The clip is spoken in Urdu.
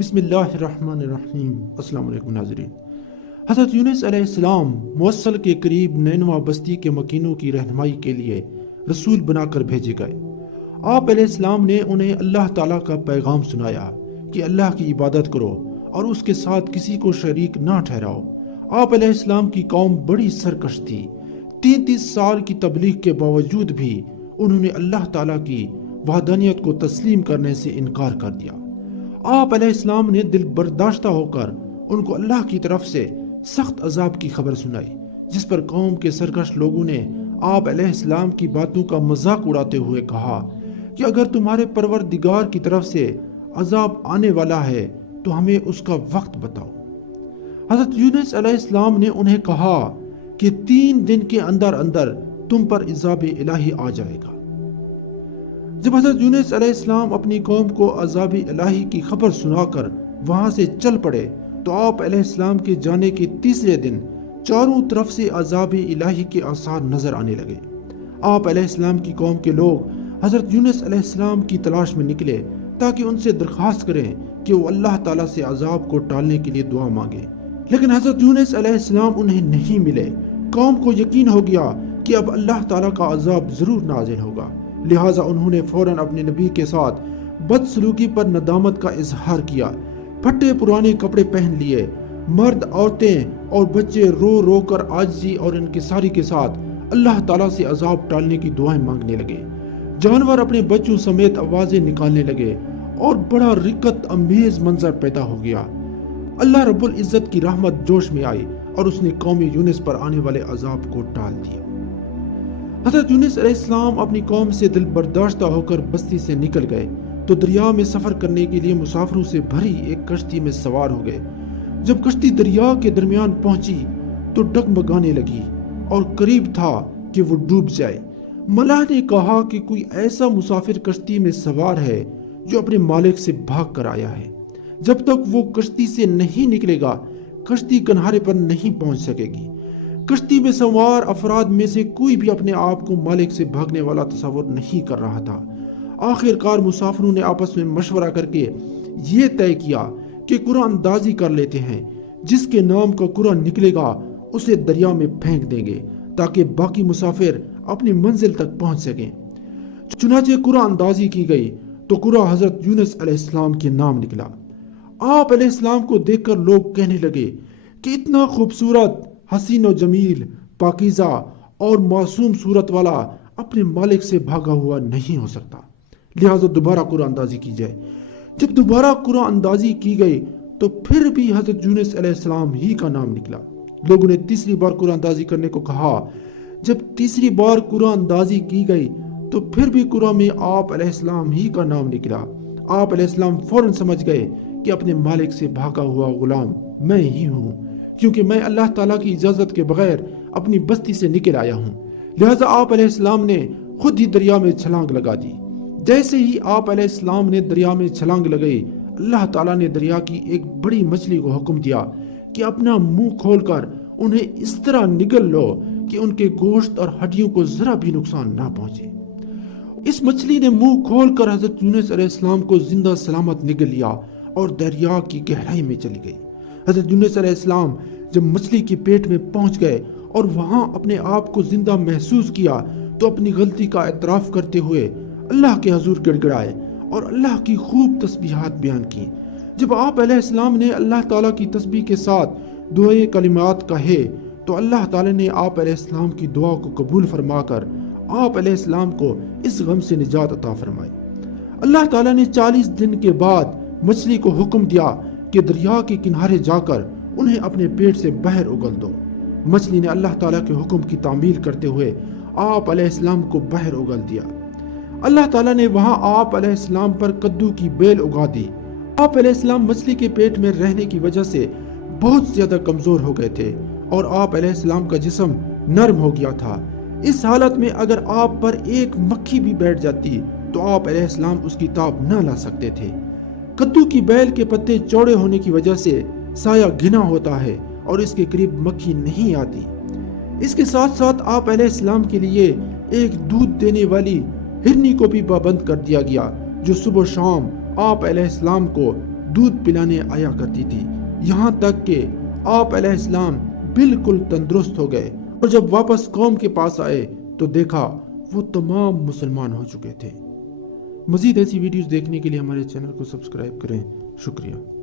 بسم اللہ الرحمن الرحیم۔ السلام علیکم ناظرین۔ حضرت یونس علیہ السلام موصل کے قریب نینوا بستی کے مکینوں کی رہنمائی کے لیے رسول بنا کر بھیجے گئے۔ آپ علیہ السلام نے انہیں اللہ تعالیٰ کا پیغام سنایا کہ اللہ کی عبادت کرو اور اس کے ساتھ کسی کو شریک نہ ٹھہراؤ۔ آپ علیہ السلام کی قوم بڑی سرکش تھی۔ 33 سال کی تبلیغ کے باوجود بھی انہوں نے اللہ تعالیٰ کی وحدانیت کو تسلیم کرنے سے انکار کر دیا۔ آپ علیہ السلام نے دل برداشتہ ہو کر ان کو اللہ کی طرف سے سخت عذاب کی خبر سنائی، جس پر قوم کے سرکش لوگوں نے آپ علیہ السلام کی باتوں کا مذاق اڑاتے ہوئے کہا کہ اگر تمہارے پروردگار کی طرف سے عذاب آنے والا ہے تو ہمیں اس کا وقت بتاؤ۔ حضرت یونس علیہ السلام نے انہیں کہا کہ 3 دن کے اندر اندر تم پر عذاب الہی آ جائے گا۔ جب حضرت یونس علیہ السلام اپنی قوم کو عذاب الہی کی خبر سنا کر وہاں سے چل پڑے تو آپ علیہ السلام کے جانے کے تیسرے دن چاروں طرف سے عذاب الہی کے آثار نظر آنے لگے۔ آپ علیہ السلام کی قوم کے لوگ حضرت یونس علیہ السلام کی تلاش میں نکلے تاکہ ان سے درخواست کریں کہ وہ اللہ تعالیٰ سے عذاب کو ٹالنے کے لیے دعا مانگیں، لیکن حضرت یونس علیہ السلام انہیں نہیں ملے۔ قوم کو یقین ہو گیا کہ اب اللہ تعالیٰ کا عذاب ضرور نازل ہوگا، لہٰذا انہوں نے فوراً اپنے نبی کے ساتھ بدسلوکی پر ندامت کا اظہار کیا۔ پھٹے پرانے کپڑے پہن لیے، مرد، عورتیں اور بچے رو رو کر عاجزی اور انکساری کے ساتھ اللہ تعالیٰ سے عذاب ٹالنے کی دعائیں مانگنے لگے۔ جانور اپنے بچوں سمیت آوازیں نکالنے لگے اور بڑا رقت امیز منظر پیدا ہو گیا۔ اللہ رب العزت کی رحمت جوش میں آئی اور اس نے قوم یونس پر آنے والے عذاب کو ٹال دیا۔ حضرت یونس علیہ السلام اپنی قوم سے دل برداشتہ ہو کر بستی سے نکل گئے تو دریا میں سفر کرنے کے لیے مسافروں سے بھری ایک کشتی میں سوار ہو گئے۔ جب کشتی دریا کے درمیان پہنچی تو ڈگمگانے لگی اور قریب تھا کہ وہ ڈوب جائے۔ ملاح نے کہا کہ کوئی ایسا مسافر کشتی میں سوار ہے جو اپنے مالک سے بھاگ کر آیا ہے۔ جب تک وہ کشتی سے نہیں نکلے گا کشتی کنارے پر نہیں پہنچ سکے گی۔ کشتی میں سوار افراد میں سے کوئی بھی اپنے آپ کو مالک سے بھاگنے والا تصور نہیں کر رہا تھا۔ آخر کار مسافروں نے آپس میں مشورہ کر کے یہ طے کیا کہ قرآن اندازی کر لیتے ہیں، جس کے نام کا قرآن نکلے گا اسے دریا میں پھینک دیں گے تاکہ باقی مسافر اپنی منزل تک پہنچ سکیں۔ چنانچہ قرآن اندازی کی گئی تو قرآن حضرت یونس علیہ السلام کے نام نکلا۔ آپ علیہ السلام کو دیکھ کر لوگ کہنے لگے کہ اتنا خوبصورت، حسین و جمیل، پاکیزہ اور معصوم صورت والا اپنے مالک سے بھاگا ہوا نہیں ہو سکتا، لہٰذا دوبارہ قرآن اندازی کی جائے۔ جب دوبارہ قرآن اندازی کی گئی تو پھر بھی حضرت یونس علیہ السلام ہی کا نام نکلا۔ لوگوں نے تیسری بار قرآن اندازی کرنے کو کہا۔ جب تیسری بار قرآن اندازی کی گئی تو پھر بھی قرآن میں آپ علیہ السلام ہی کا نام نکلا۔ آپ علیہ السلام فوراً سمجھ گئے کہ اپنے مالک سے بھاگا ہوا غلام میں ہی ہوں، کیونکہ میں اللہ تعالیٰ کی اجازت کے بغیر اپنی بستی سے نکل آیا ہوں۔ لہٰذا آپ علیہ السلام نے خود ہی دریا میں چھلانگ لگا دی۔ جیسے ہی آپ علیہ السلام نے دریا میں چھلانگ لگائی، اللہ تعالیٰ نے دریا کی ایک بڑی مچھلی کو حکم دیا کہ اپنا منہ کھول کر انہیں اس طرح نگل لو کہ ان کے گوشت اور ہڈیوں کو ذرا بھی نقصان نہ پہنچے۔ اس مچھلی نے منہ کھول کر حضرت یونس علیہ السلام کو زندہ سلامت نگل لیا اور دریا کی گہرائی میں چلی گئی۔ حضرت یونس علیہ السلام جب مچھلی کے پیٹ میں پہنچ گئے اور وہاں اپنے آپ کو زندہ محسوس کیا تو اپنی غلطی کا اعتراف کرتے ہوئے اللہ کے حضور گڑ گڑائے اور اللہ کی خوب تسبیحات بیان کی۔ جب آپ علیہ السلام نے اللہ تعالیٰ کی تسبیح کے ساتھ دعائے کلمات کہے تو اللہ تعالیٰ نے آپ علیہ السلام کی دعا کو قبول فرما کر آپ علیہ السلام کو اس غم سے نجات عطا فرمائی۔ اللہ تعالیٰ نے 40 دن کے بعد مچھلی کو حکم دیا کہ دریا کے کنارے جا کر انہیں اپنے پیٹ سے باہر اگل دو۔ مچھلی نے اللہ تعالیٰ کے حکم کی تعمیل کرتے ہوئے آپ علیہ السلام کو باہر اگل دیا۔ اللہ تعالیٰ نے وہاں آپ علیہ السلام پر کدو کی بیل اگا دی۔ آپ علیہ السلام مچھلی کے پیٹ میں رہنے کی وجہ سے بہت زیادہ کمزور ہو گئے تھے اور آپ علیہ السلام کا جسم نرم ہو گیا تھا۔ اس حالت میں اگر آپ پر ایک مکھی بھی بیٹھ جاتی تو آپ علیہ السلام اس کی تاب نہ لا سکتے تھے۔ کدو کی بیل کے پتے چوڑے ہونے کی وجہ سے سایہ گھنا ہوتا ہے اور اس کے قریب مکھی نہیں آتی۔ اس کے ساتھ ساتھ آپ علیہ السلام کے لیے ایک دودھ دینے والی ہرنی کو بھی پابند کر دیا گیا جو صبح و شام آپ علیہ السلام کو دودھ پلانے آیا کرتی تھی، یہاں تک کہ آپ علیہ السلام بالکل تندرست ہو گئے، اور جب واپس قوم کے پاس آئے تو دیکھا وہ تمام مسلمان ہو چکے تھے۔ مزید ایسی ویڈیوز دیکھنے کے لیے ہمارے چینل کو سبسکرائب کریں۔ شکریہ۔